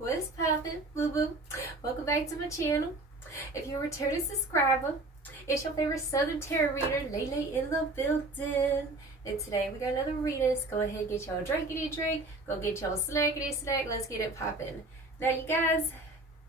What's poppin', boo boo? Welcome back to my channel. If you're a returning subscriber, it's your favorite Southern Tarot reader, Lele in the building. And today we got another reading. So go ahead and get y'all a drinkity drink. Go get y'all a snackity snack. Let's get it poppin'. Now, you guys,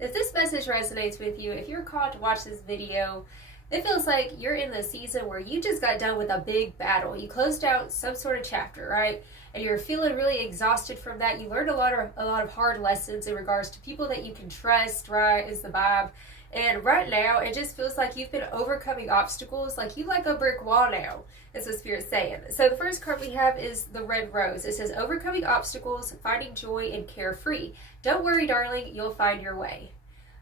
if this message resonates with you, if you're called to watch this video, it feels like you're in the season where you just got done with a big battle. You closed out some sort of chapter, right? And you're feeling really exhausted from that. You learned a lot of hard lessons in regards to people that you can trust, right? Is the vibe. And right now, it just feels like you've been overcoming obstacles, like you like a brick wall now, is what Spirit's saying. So the first card we have is the Red Rose. It says, overcoming obstacles, finding joy, and carefree. Don't worry, darling, you'll find your way.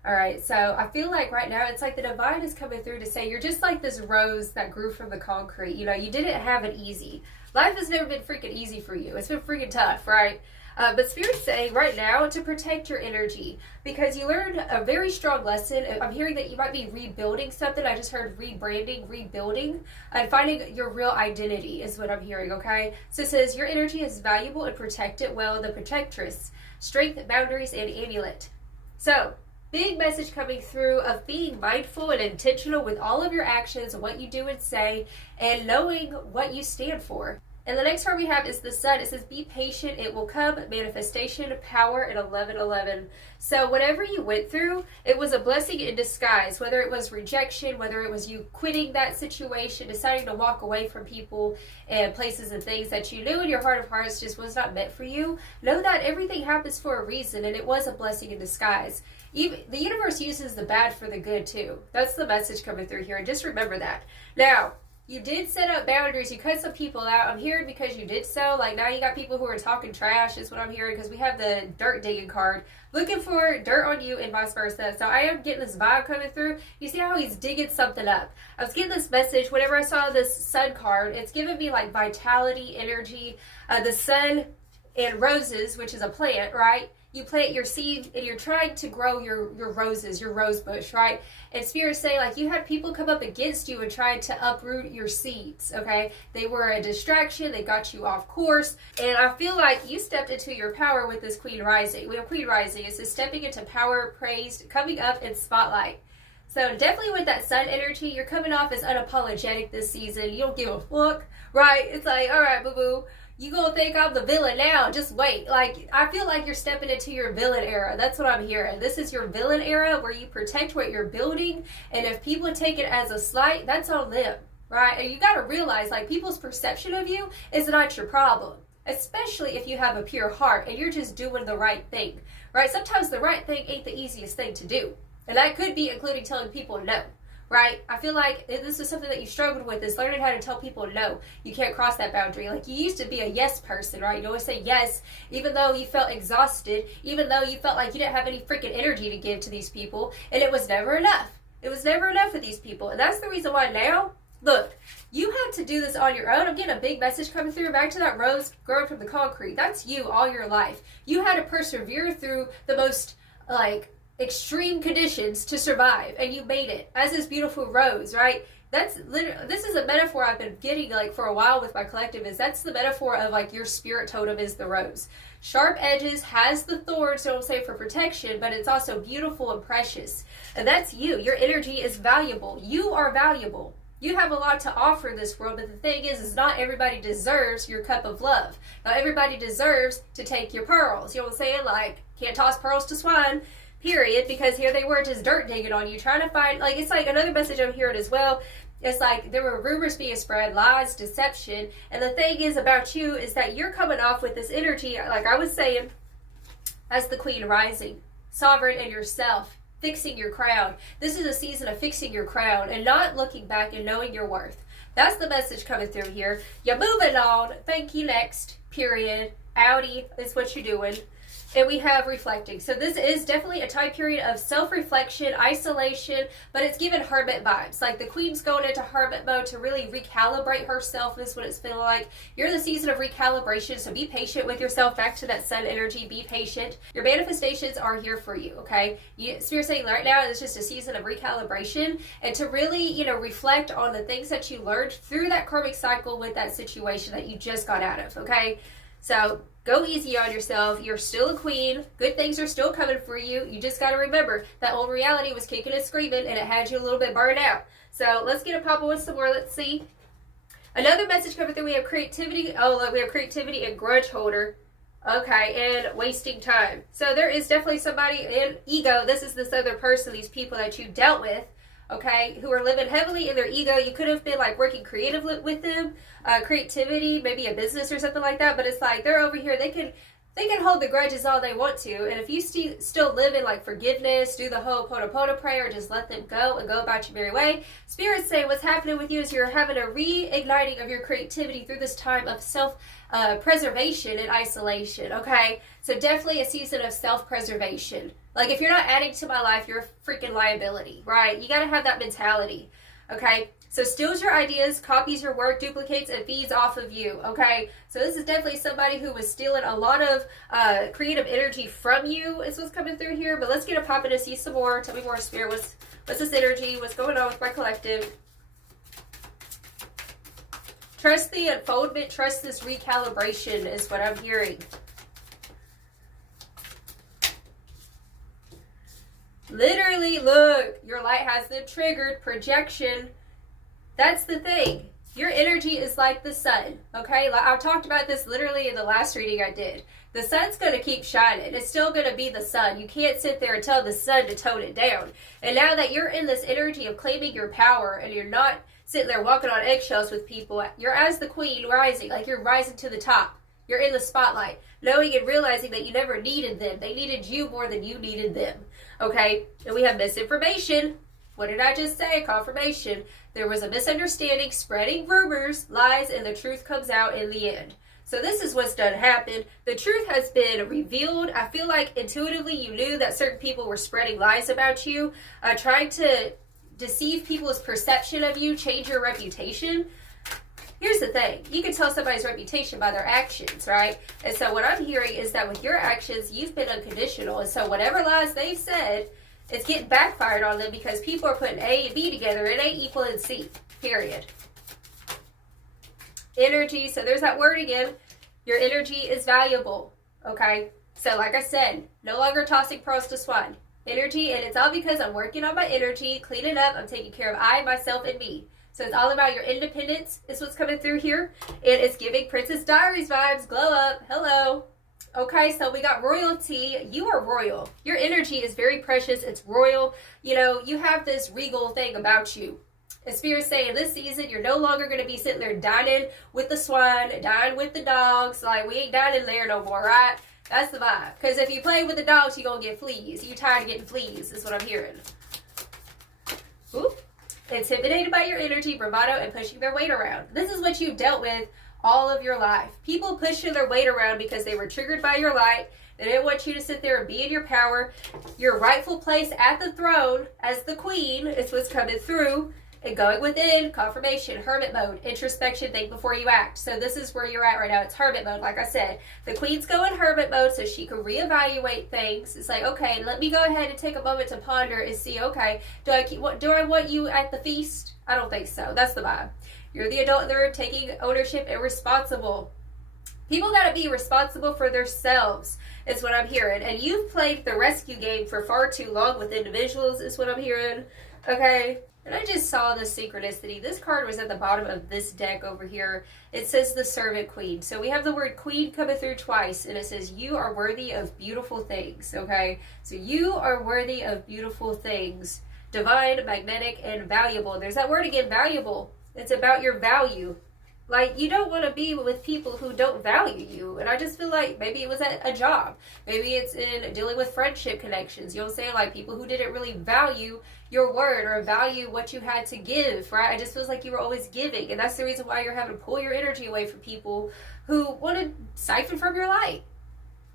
All right, so I feel like right now it's like the divine is coming through to say you're just like this rose that grew from the concrete. You know, you didn't have it easy. Life has never been freaking easy for you. It's been freaking tough, right? But Spirit's saying right now to protect your energy because you learned a very strong lesson. I'm hearing that you might be rebuilding something. I just heard rebranding, rebuilding, and finding your real identity is what I'm hearing, okay? So it says your energy is valuable and protect it well. The protectress, strength, boundaries, and amulet. So big message coming through of being mindful and intentional with all of your actions, what you do and say, and knowing what you stand for. And the next card we have is the Sun. It says, be patient, it will come, manifestation, power, and 1111. So whatever you went through, it was a blessing in disguise, whether it was rejection, whether it was you quitting that situation, deciding to walk away from people and places and things that you knew in your heart of hearts just was not meant for you. Know that everything happens for a reason, and it was a blessing in disguise. Even the universe uses the bad for the good too. That's the message coming through here, and just remember that. Now, you did set up boundaries. You cut some people out. I'm hearing because you did so. Like now you got people who are talking trash is what I'm hearing because we have the dirt digging card. Looking for dirt on you and vice versa. So I am getting this vibe coming through. You see how he's digging something up. I was getting this message whenever I saw this Sun card. It's giving me like vitality, energy. The sun and roses, which is a plant, right? You plant your seed and you're trying to grow your roses, your rose bush, right? And Spirit's saying like you had people come up against you and tried to uproot your seeds, okay? They were a distraction, they got you off course. And I feel like you stepped into your power with this Queen Rising. We have Queen Rising. It's just stepping into power, praised, coming up in spotlight. So definitely with that Sun energy, you're coming off as unapologetic this season. You don't give a fuck, right? It's like, all right, boo-boo. You gonna think I'm the villain now, just wait. Like, I feel like you're stepping into your villain era. That's what I'm hearing. This is your villain era where you protect what you're building, and if people take it as a slight, that's on them, right? And you gotta realize, like, people's perception of you is not your problem, especially if you have a pure heart and you're just doing the right thing, right? Sometimes the right thing ain't the easiest thing to do, and that could be including telling people no. Right? I feel like this is something that you struggled with is learning how to tell people no. You can't cross that boundary. Like you used to be a yes person, right? You always say yes, even though you felt exhausted, even though you felt like you didn't have any freaking energy to give to these people, and it was never enough. It was never enough for these people. And that's the reason why now, look, you had to do this on your own. I'm getting a big message coming through. Back to that rose growing from the concrete. That's you all your life. You had to persevere through the most, like, extreme conditions to survive, and you made it as this beautiful rose, right? That's literally, this is a metaphor I've been getting like for a while with my collective, is that's the metaphor of like your spirit totem is the rose. Sharp edges, has the thorns, so I'll say for protection, but it's also beautiful and precious. And that's you. Your energy is valuable. You are valuable. You have a lot to offer this world, but the thing is not everybody deserves your cup of love. Not everybody deserves to take your pearls. You know what I'm saying? Like, can't toss pearls to swine. Period, because here they were just dirt digging on you, trying to find, like, it's like another message I'm hearing as well. It's like there were rumors being spread, lies, deception, and the thing is about you is that you're coming off with this energy, like I was saying, as the Queen Rising, sovereign in yourself, fixing your crown. This is a season of fixing your crown and not looking back and knowing your worth. That's the message coming through here. You're moving on. Thank you, next. Period. Audi is what you're doing. And we have reflecting. So this is definitely a time period of self-reflection, isolation, but it's given hermit vibes. Like the queen's going into hermit mode to really recalibrate herself. This is what it's feeling like. You're in the season of recalibration, so be patient with yourself. Back to that Sun energy, be patient. Your manifestations are here for you, okay? Spirit's saying right now it's just a season of recalibration and to really, you know, reflect on the things that you learned through that karmic cycle with that situation that you just got out of, okay? So Go easy on yourself. You're still a queen. Good things are still coming for you. You just got to remember that old reality was kicking and screaming, and it had you a little bit burned out. So let's get a popping with some more. Let's see. Another message coming through. We have creativity. Oh, look, we have creativity and grudge holder. Okay, and wasting time. So there is definitely somebody in ego. This is this other person, these people that you dealt with, okay, who are living heavily in their ego. You could have been like working creatively with them, creativity, maybe a business or something like that. But it's like they're over here. They can hold the grudges all they want to. And if you still live in like forgiveness, do the whole Ho'oponopono prayer, just let them go and go about your merry way. Spirit's saying what's happening with you is you're having a reigniting of your creativity through this time of self-preservation and isolation, okay? So definitely a season of self-preservation. Like if you're not adding to my life, you're a freaking liability, right? You got to have that mentality, okay? So steals your ideas, copies your work, duplicates, and feeds off of you, okay? So this is definitely somebody who was stealing a lot of creative energy from you is what's coming through here. But let's get a pop in to see some more. Tell me more, Spirit. What's this energy? What's going on with my collective? Trust the unfoldment. Trust this recalibration is what I'm hearing. Literally, look, your light has been triggered. Projection. That's the thing. Your energy is like the sun, okay? I talked about this literally in the last reading I did. The sun's going to keep shining. It's still going to be the sun. You can't sit there and tell the sun to tone it down. And now that you're in this energy of claiming your power and you're not sitting there walking on eggshells with people, you're as the queen rising, like you're rising to the top. You're in the spotlight, knowing and realizing that you never needed them. They needed you more than you needed them, okay? And we have misinformation. What did I just say? Confirmation. There was a misunderstanding, spreading rumors, lies, and the truth comes out in the end. So this is what's done happened. The truth has been revealed. I feel like intuitively you knew that certain people were spreading lies about you, trying to deceive people's perception of you, change your reputation. Here's the thing. You can tell somebody's reputation by their actions, right? And so what I'm hearing is that with your actions, you've been unconditional. And so whatever lies they've said, it's getting backfired on them because people are putting A and B together. It ain't equaling C, period. Energy. So there's that word again. Your energy is valuable, okay? So like I said, no longer tossing pearls to swine. Energy, and it's all because I'm working on my energy, cleaning up. I'm taking care of I, myself, and me. So it's all about your independence is what's coming through here. And it's giving Princess Diaries vibes. Glow up. Hello. Okay, so we got royalty. You are royal. Your energy is very precious. It's royal. You know, you have this regal thing about you. And Spirit's saying this season, you're no longer going to be sitting there dining with the swine, dining with the dogs. Like, we ain't dining there no more, right? That's the vibe. Because if you play with the dogs, you're going to get fleas. You tired of getting fleas, is what I'm hearing. Oop. Intimidated by your energy, bravado, and pushing their weight around. This is what you dealt with all of your life. People pushing their weight around because they were triggered by your light. They didn't want you to sit there and be in your power. Your rightful place at the throne as the queen is what's coming through. And going within, confirmation, hermit mode, introspection, think before you act. So this is where you're at right now. It's hermit mode, like I said. The queen's going hermit mode so she can reevaluate things. It's like, okay, let me go ahead and take a moment to ponder and see, okay, do I want you at the feast? I don't think so. That's the vibe. You're the adult in the room, taking ownership and responsible. People got to be responsible for themselves, is what I'm hearing. And you've played the rescue game for far too long with individuals, is what I'm hearing. Okay? And I just saw this synchronicity. This card was at the bottom of this deck over here. It says the servant queen. So we have the word queen coming through twice. And it says you are worthy of beautiful things. Okay? So you are worthy of beautiful things. Divine, magnetic, and valuable. There's that word again, valuable. It's about your value. Like, you don't want to be with people who don't value you. And I just feel like maybe it was at a job. Maybe it's in dealing with friendship connections. You know what I'm saying? Like, people who didn't really value your word or value what you had to give, right? I just feels like you were always giving. And that's the reason why you're having to pull your energy away from people who want to siphon from your light.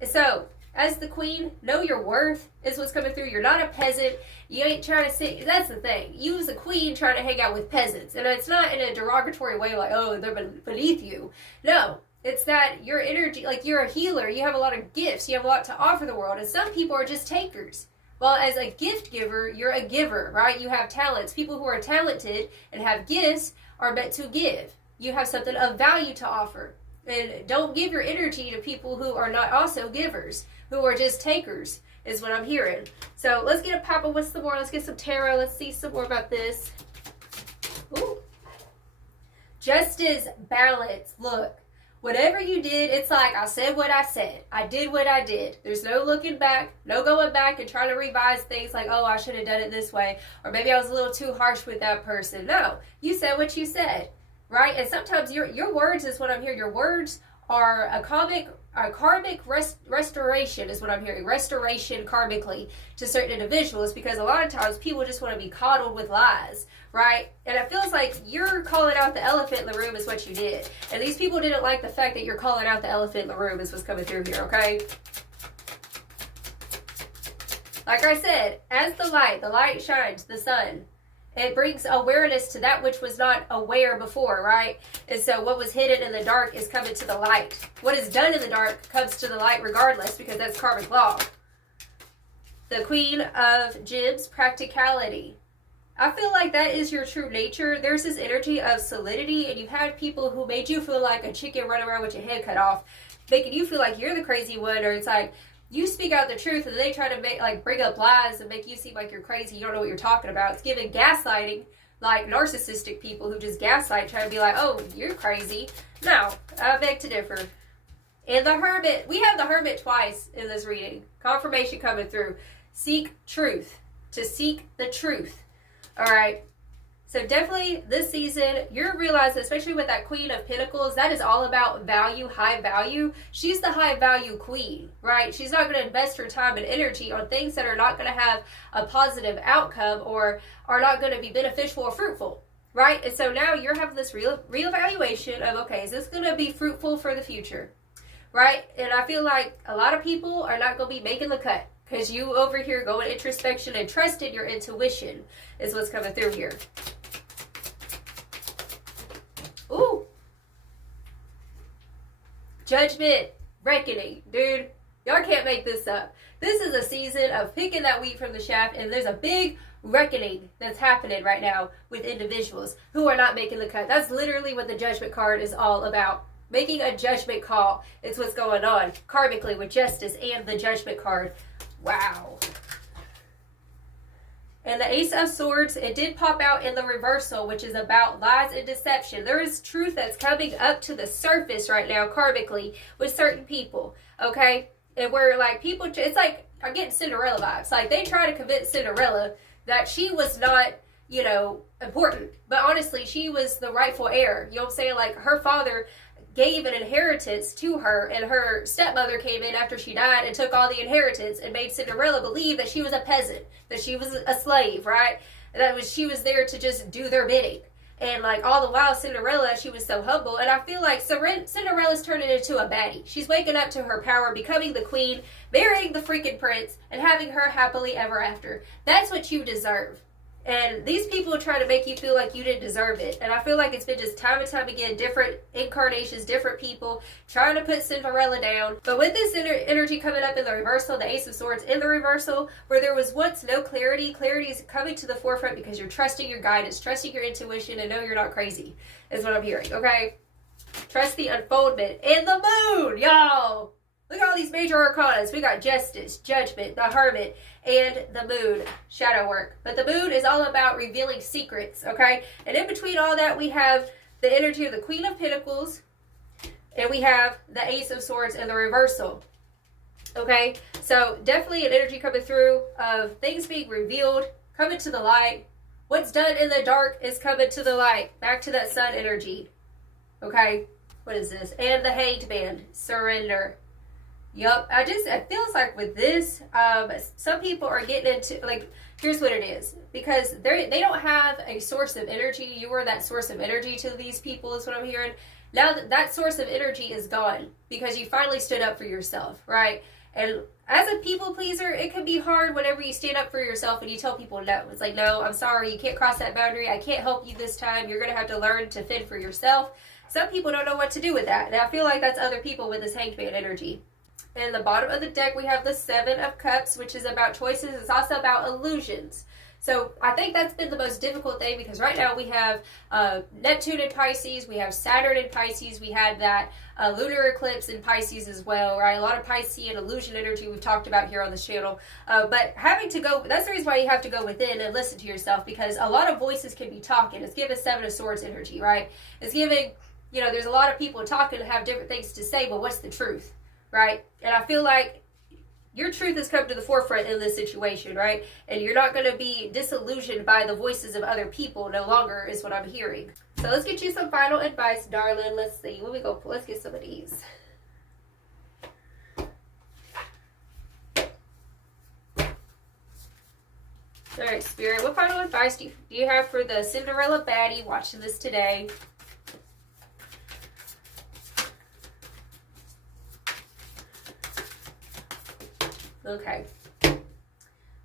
And so, as the queen, know your worth is what's coming through. You're not a peasant. You ain't trying to sit. That's the thing. You as a queen trying to hang out with peasants. And it's not in a derogatory way like, oh, they're beneath you. No. It's that your energy, like you're a healer. You have a lot of gifts. You have a lot to offer the world. And some people are just takers. Well, as a gift giver, you're a giver, right? You have talents. People who are talented and have gifts are meant to give. You have something of value to offer. And don't give your energy to people who are not also givers, who are just takers, is what I'm hearing. So let's get a pop of what's the more. Let's get some tarot. Let's see some more about this. Ooh. Justice, balance. Look, whatever you did, it's like I said what I said. I did what I did. There's no looking back, no going back and trying to revise things like, oh, I should have done it this way. Or maybe I was a little too harsh with that person. No, you said what you said, right? And sometimes your words is what I'm hearing. Your words are a karmic restoration is what I'm hearing. Restoration karmically to certain individuals, because a lot of times people just want to be coddled with lies, right? And it feels like you're calling out the elephant in the room is what you did. And these people didn't like the fact that you're calling out the elephant in the room is what's coming through here, okay? Like I said, as the light shines, the sun. It brings awareness to that which was not aware before, right? And so what was hidden in the dark is coming to the light. What is done in the dark comes to the light regardless, because that's karmic law. The Queen of Gems, practicality. I feel like that is your true nature. There's this energy of solidity, and you've had people who made you feel like a chicken running around with your head cut off, making you feel like you're the crazy one, or it's like, you speak out the truth and they try to bring up lies and make you seem like you're crazy. You don't know what you're talking about. It's giving gaslighting, like narcissistic people who just gaslight, trying to be like, oh, you're crazy. No, I beg to differ. And the Hermit, we have the Hermit twice in this reading. Confirmation coming through. Seek truth. To seek the truth. All right. So definitely this season, you're realizing, especially with that Queen of Pentacles, that is all about value, high value. She's the high value queen, right? She's not going to invest her time and energy on things that are not going to have a positive outcome or are not going to be beneficial or fruitful, right? And so now you're having this reevaluation of, okay, is this going to be fruitful for the future, right? And I feel like a lot of people are not going to be making the cut, because you over here going introspection and trusting your intuition is what's coming through here. Ooh. Judgment, reckoning. Dude, y'all can't make this up. This is a season of picking that wheat from the shaft, and there's a big reckoning that's happening right now with individuals who are not making the cut. That's literally what the Judgment card is all about. Making a judgment call. It's what's going on karmically with Justice and the Judgment card. Wow. And the Ace of Swords, it did pop out in the reversal, which is about lies and deception. There is truth that's coming up to the surface right now, karmically, with certain people, okay? And where, like, people, it's like, I'm getting Cinderella vibes. Like, they try to convince Cinderella that she was not, you know, important. But honestly, she was the rightful heir. You know what I'm saying? Like, her father gave an inheritance to her, and her stepmother came in after she died and took all the inheritance and made Cinderella believe that she was a peasant, that she was a slave, right? She was there to just do their bidding. And like all the while, Cinderella, she was so humble. And I feel like Cinderella's turning into a baddie. She's waking up to her power, becoming the queen, marrying the freaking prince, and having her happily ever after. That's what you deserve. And these people are trying to make you feel like you didn't deserve it. And I feel like it's been just time and time again, different incarnations, different people trying to put Cinderella down. But with this energy coming up in the reversal, the Ace of Swords in the reversal, where there was once no clarity, clarity is coming to the forefront because you're trusting your guidance, trusting your intuition, and know you're not crazy, is what I'm hearing, okay? Trust the unfoldment. And the moon, y'all! Look at all these major arcanas. We got Justice, Judgment, the Hermit, and the Moon, shadow work. But the Moon is all about revealing secrets, okay? And in between all that, we have the energy of the Queen of Pentacles, and we have the Ace of Swords in the reversal, okay? So definitely an energy coming through of things being revealed, coming to the light. What's done in the dark is coming to the light. Back to that sun energy, okay? What is this? And the Hanged Man, surrender. Yup, it feels like with this, some people are getting into, like, here's what it is. Because they don't have a source of energy. You were that source of energy to these people, is what I'm hearing. Now that source of energy is gone because you finally stood up for yourself, right? And as a people pleaser, it can be hard whenever you stand up for yourself and you tell people no. It's like, no, I'm sorry, you can't cross that boundary. I can't help you this time. You're going to have to learn to fend for yourself. Some people don't know what to do with that. And I feel like that's other people with this Hanged Man energy. And the bottom of the deck, we have the Seven of Cups, which is about choices. It's also about illusions. So I think that's been the most difficult thing, because right now we have Neptune in Pisces, we have Saturn in Pisces, we had that lunar eclipse in Pisces as well, right? A lot of Piscean illusion energy we've talked about here on this channel. But having to go, that's the reason why you have to go within and listen to yourself, because a lot of voices can be talking. It's giving Seven of Swords energy, right? It's giving, you know, there's a lot of people talking and have different things to say, but what's the truth, right? And I feel like your truth has come to the forefront in this situation, right? And you're not going to be disillusioned by the voices of other people no longer, is what I'm hearing. So let's get you some final advice, darling. Let's see. When we go, let's get some of these. All right, Spirit, what final advice do you have for the Cinderella baddie watching this today? Okay.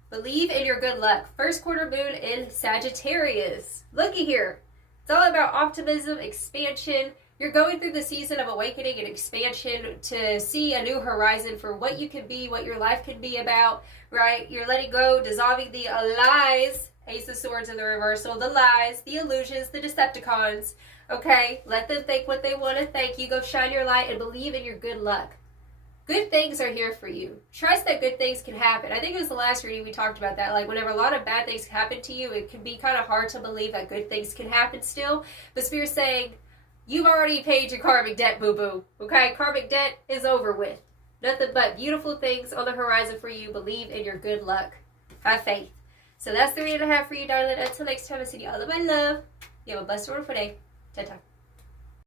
Believe in your good luck. First quarter moon in Sagittarius. Looky here. It's all about optimism, expansion. You're going through the season of awakening and expansion to see a new horizon for what you can be, what your life can be about, right? You're letting go, dissolving the lies, Ace of Swords in the reversal, the lies, the illusions, the Decepticons, okay? Let them think what they want to think. You go shine your light and believe in your good luck. Good things are here for you. Trust that good things can happen. I think it was the last reading we talked about that. Like, whenever a lot of bad things happen to you, it can be kind of hard to believe that good things can happen still. But Spirit's saying, you've already paid your karmic debt, boo-boo. Okay? Karmic debt is over with. Nothing but beautiful things on the horizon for you. Believe in your good luck. Have faith. So that's the reading I have for you, darling. Until next time, I send you all of my love. You have a blessed, wonderful day. Ta-ta.